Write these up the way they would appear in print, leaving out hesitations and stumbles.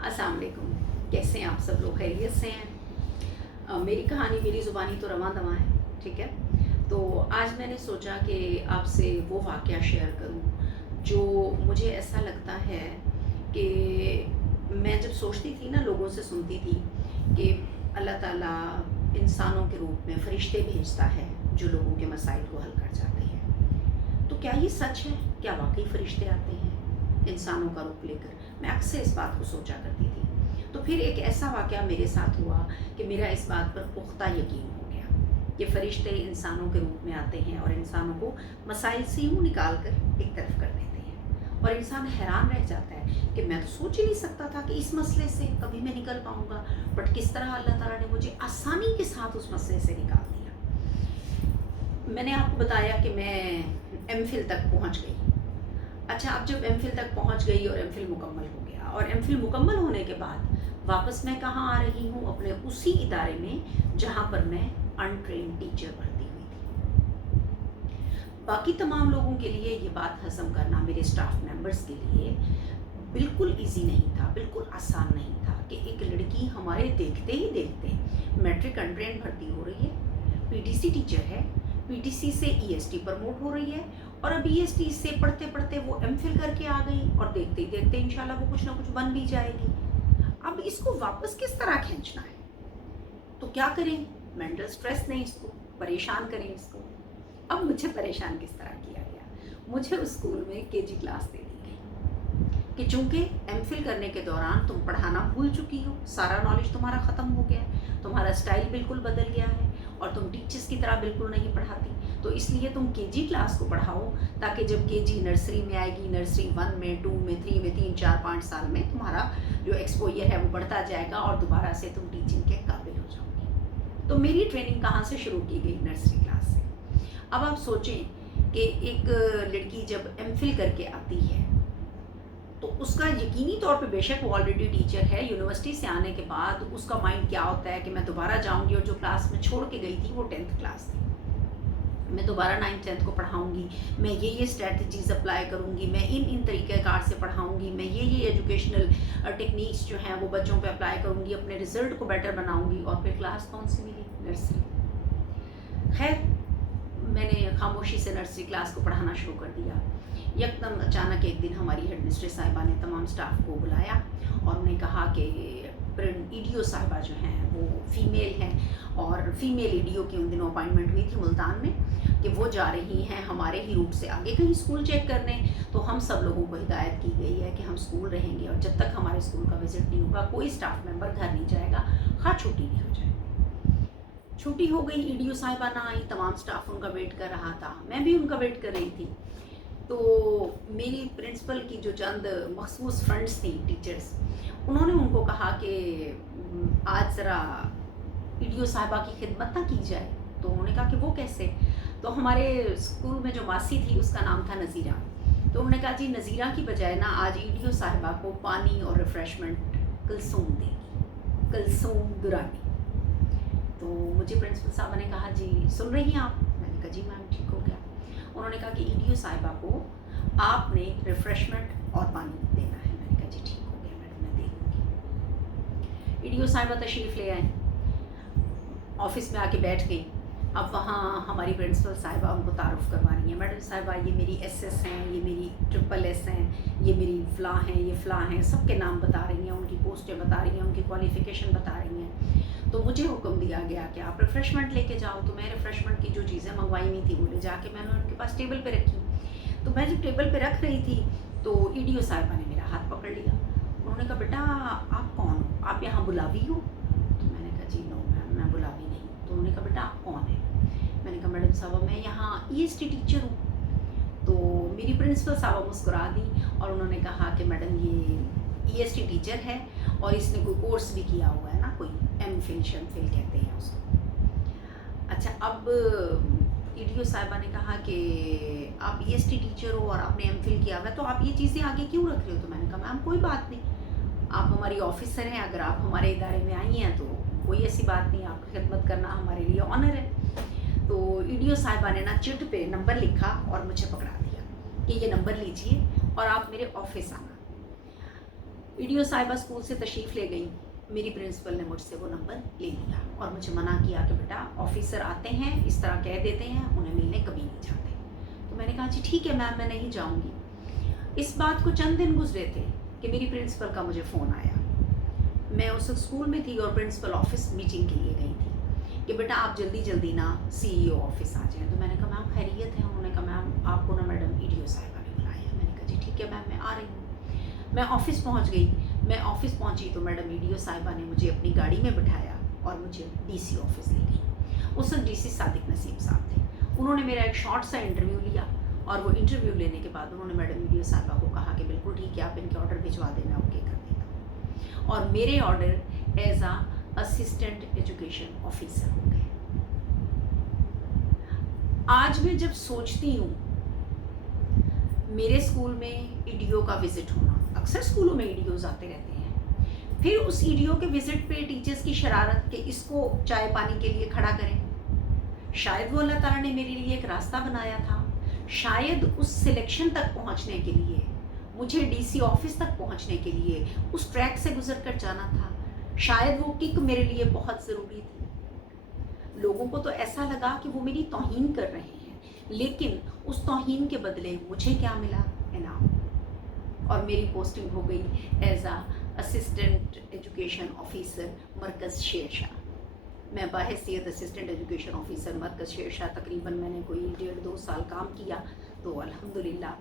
अस्सलाम वालेकुम। कैसे हैं आप सब लोग? खैरियत से हैं? मेरी कहानी मेरी ज़ुबानी तो रवां दवां है, ठीक है। तो आज मैंने सोचा कि आपसे वो वाक़या शेयर करूं जो मुझे ऐसा लगता है कि मैं जब सोचती थी ना, लोगों से सुनती थी कि अल्लाह ताला इंसानों के रूप में फ़रिश्ते भेजता है जो लोगों के मसाइल को हल कर जाते हैं। तो क्या ये सच है? क्या वाक़ई फ़रिश्ते आते हैं इंसानों का रूप लेकर? मैं अक्सर इस बात को सोचा करती थी। तो फिर एक ऐसा वाक़या मेरे साथ हुआ कि मेरा इस बात पर पुख्ता यकीन हो गया कि फ़रिश्ते इंसानों के रूप में आते हैं और इंसानों को मसाइल से यूँ निकाल कर एक तरफ कर देते हैं। और इंसान हैरान रह जाता है कि मैं तो सोच ही नहीं सकता था कि इस मसले से कभी मैं निकल पाऊँगा, बट किस तरह अल्लाह ताला ने मुझे आसानी के साथ उस मसले से निकाल दिया। मैंने आपको बताया कि मैं एमफिल तक पहुँच गई। अच्छा, अब जब एमफिल तक पहुंच गई और एमफिल मुकम्मल हो गया, और एमफिल मुकम्मल होने के बाद वापस मैं कहाँ आ रही हूँ? अपने उसी इदारे में जहाँ पर मैं अनट्रेन्ड टीचर भर्ती हुई थी। बाकी तमाम लोगों के लिए ये बात हज़म करना, मेरे स्टाफ मेंबर्स के लिए बिल्कुल इजी नहीं था, बिल्कुल आसान नहीं था कि एक लड़की हमारे देखते ही देखते मैट्रिक अनट्रेन्ड भर्ती हो रही है, पीटीसी टीचर है, पीटीसी से ईएसटी प्रमोट हो रही है, और अब ईएसटी से पढ़ते पढ़ते वो एमफिल करके आ गई, और देखते ही देखते इंशाल्लाह वो कुछ ना कुछ बन भी जाएगी। अब इसको वापस किस तरह खींचना है? तो क्या करें? मेंटल स्ट्रेस नहीं, इसको परेशान करें इसको। अब मुझे परेशान किस तरह किया गया? मुझे उस स्कूल में केजी क्लास दे दी गई कि चूंकि एमफिल करने के दौरान तुम पढ़ाना भूल चुकी हो, सारा नॉलेज तुम्हारा ख़त्म हो गया है, तुम्हारा स्टाइल बिल्कुल बदल गया है, और तुम टीचर्स की तरह बिल्कुल नहीं पढ़ाती, तो इसलिए तुम केजी क्लास को पढ़ाओ, ताकि जब केजी नर्सरी में आएगी, नर्सरी 1 में, 2 में, 3 में, 3, 4, 5 साल में तुम्हारा जो एक्सपोजर है वो बढ़ता जाएगा और दोबारा से तुम टीचिंग के काबिल हो जाओगी। तो मेरी ट्रेनिंग कहाँ से शुरू की गई? नर्सरी क्लास से। अब आप सोचें कि एक लड़की जब एमफिल करके आती है तो उसका यकीनी तौर पे, बेशक वो ऑलरेडी टीचर है, यूनिवर्सिटी से आने के बाद उसका माइंड क्या होता है कि मैं दोबारा जाऊंगी, और जो क्लास में छोड़ के गई थी वो 10th क्लास थी, मैं दोबारा 9th 10th को पढ़ाऊंगी, मैं ये स्ट्रेटजीज अप्लाई करूंगी, मैं इन तरीक़ेकार से पढ़ाऊंगी, मैं ये एजुकेशनल टेक्निक्स जो हैं वो बच्चों पे अप्लाई करूंगी, अपने रिजल्ट को बेटर बनाऊंगी। और फिर क्लास कौन सी मिली? नर्सरी। खैर, मैंने खामोशी से नर्सरी क्लास को पढ़ाना शुरू कर दिया। यकदम अचानक एक दिन हमारी हेड मिस्ट्रेस साहिबा ने तमाम स्टाफ को बुलाया और उन्हें कहा कि ईडीओ साहिबा जो हैं वो फीमेल हैं, और फीमेल ईडीओ की उन दिनों अपॉइंटमेंट हुई थी मुल्तान में, कि वो जा रही हैं हमारे ही रूट से आगे कहीं स्कूल चेक करने। तो हम सब लोगों को हिदायत की गई है कि हम स्कूल रहेंगे, और जब तक हमारे स्कूल का विज़िट नहीं होगा कोई स्टाफ मेंबर घर नहीं जाएगा, हाँ छुट्टी नहीं हो जाए। छुट्टी हो गई, ईडीओ साहिबा ना आई, तमाम स्टाफ उनका वेट कर रहा था, मैं भी उनका वेट कर रही थी। तो मेरी प्रिंसिपल की जो चंद मखसूस फ्रेंड्स थी, टीचर्स, उन्होंने उनको कहा कि आज ज़रा ईडीओ साहिबा की खिदमत ना की जाए। तो उन्होंने कहा कि वो कैसे? तो हमारे स्कूल में जो मासी थी उसका नाम था नज़ीरा। तो उन्होंने कहा जी, नज़ीरा की बजाय ना आज ईडीओ साहिबा को पानी और रिफ़्रेशमेंट कुलसूम देगी, कुलसूम दुरानी। तो मुझे प्रिंसिपल साहबा ने कहा जी सुन रही हैं आप? मैंने कहा जी मैम, ठीक हो गया। उन्होंने कहा कि ईडीओ साहिबा को आपने रिफ़्रेशमेंट और पानी देना है। मैंने कहा जी ठीक हो गया मैडम, मैं दे दूँगी। ईडीओ साहिबा तशरीफ़ ले आए, ऑफिस में आके बैठ गई। अब वहाँ हमारी प्रिंसिपल साहिबा उनको तारुफ़ करवा रही हैं, मैडम साहिबा ये मेरी एसएस हैं, ये मेरी ट्रिपल एस हैं, ये मेरी फ़लाँ हैं, ये फ़लाँ हैं, सबके नाम बता रही हैं, उनकी पोस्टें बता रही हैं, उनकी क्वालिफ़िकेशन बता रही हैं। तो मुझे हुक्म दिया गया कि आप रिफ़्रेशमेंट लेके जाओ। तो मैं रिफ़्रेशमेंट की जो चीज़ें मंगवाई हुई थी वो ले जाके मैंने उनके पास टेबल पे रखी। तो मैं जब टेबल पे रख रही थी तो ईडीओ साहिबा ने मेरा हाथ पकड़ लिया। उन्होंने कहा बेटा आप कौन हो? आप यहाँ बुलावी हो? तो मैंने कहा जी नो मैम, मैं बुलावी नहीं। तो उन्होंने कहा बेटा आप कौन है? मैंने कहा मैडम साहबा मैं यहाँ ईएसटी टीचर हूँ। तो मेरी प्रिंसिपल साहबा मुस्कुरा दी और उन्होंने कहा कि मैडम ये ईएसटी टीचर है और इसने कोई कोर्स भी किया हुआ है ना, कोई एमफिल शमफिल कहते हैं उसको। अच्छा, अब ईडीओ साहिबा ने कहा कि आप ईएसटी टीचर हो और आपने एमफिल किया हुआ है, तो आप ये चीज़ें आगे क्यों रख रहे हो? तो मैंने कहा मैम कोई बात नहीं, आप हमारी ऑफिसर हैं, अगर आप हमारे इदारे में आई हैं तो कोई ऐसी बात नहीं, आपकी खिदमत करना हमारे लिए ऑनर है। तो ईडीओ साहिबा ने ना चिट पे नंबर लिखा और मुझे पकड़ा दिया कि ये नंबर लीजिए और आप मेरे ऑफिस आना। ईडीओ साहिबा स्कूल से तशरीफ़ ले गई। मेरी प्रिंसिपल ने मुझसे वो नंबर ले लिया और मुझे मना किया कि बेटा ऑफिसर आते हैं, इस तरह कह देते हैं, उन्हें मिलने कभी नहीं जाते। तो मैंने कहा जी ठीक है मैम, मैं नहीं जाऊँगी। इस बात को चंद दिन गुजरे थे कि मेरी प्रिंसिपल का मुझे फ़ोन आया। मैं उस स्कूल में थी और प्रिंसिपल ऑफिस मीटिंग के लिए गई थी कि बेटा आप जल्दी जल्दी ना CEO ऑफिस आ जाएँ। तो मैंने कहा मैम खैरियत है? उन्होंने कहा मैम आपको ना मैडम ईडीओ साहिबा ने बुलाया। मैंने कहा जी ठीक है मैम, मैं आ रही हूँ। मैं ऑफिस पहुँच गई। मैं ऑफिस पहुँची तो मैडम ईडीओ साहिबा ने मुझे अपनी गाड़ी में बिठाया और मुझे DC ऑफिस ले गई। उस वक्त DC सादिक नसीब साहब थे। उन्होंने मेरा एक शॉर्ट सा इंटरव्यू लिया और वो इंटरव्यू लेने के बाद उन्होंने मैडम ईडीओ साहिबा को कहा कि बिल्कुल ठीक है, आप इनके ऑर्डर भिजवा दें, मैं ओके कर देता हूँ। और मेरे ऑर्डर एज आ असिस्टेंट एजुकेशन ऑफिसर हो गए। आज मैं जब सोचती हूँ मेरे स्कूल में ईडीओ का विजिट होना, अक्सर स्कूलों में ईडीओज आते रहते हैं, फिर उस ईडीओ के विजिट पे टीचर्स की शरारत कि इसको चाय पानी के लिए खड़ा करें। शायद वो अल्लाह ताला ने मेरे लिए एक रास्ता बनाया था, शायद उस सिलेक्शन तक पहुंचने के लिए मुझे DC ऑफिस तक पहुंचने के लिए उस ट्रैक से गुजर कर जाना था, शायद वो किक मेरे लिए बहुत ज़रूरी थी। लोगों को तो ऐसा लगा कि वो मेरी तौहीन कर रहे हैं, लेकिन उस तौहीन के बदले मुझे क्या मिला? इनाम। और मेरी पोस्टिंग हो गई एज आ असिस्टेंट एजुकेशन ऑफिसर मरकज़ शेरशाह। मैं बाहैसियत असिस्टेंट एजुकेशन ऑफिसर मरकज़ शेरशाह तकरीबन मैंने कोई 1.5-2 साल काम किया। तो अल्हम्दुलिल्लाह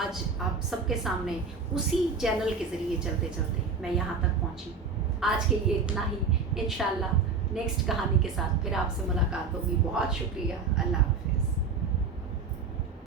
आज आप सबके सामने उसी चैनल के ज़रिए चलते चलते मैं यहाँ तक पहुँची। आज के लिए इतना ही। इंशाअल्लाह नेक्स्ट कहानी के साथ फिर आपसे मुलाकात होगी। बहुत शुक्रिया। अल्लाह हाफ़िज़।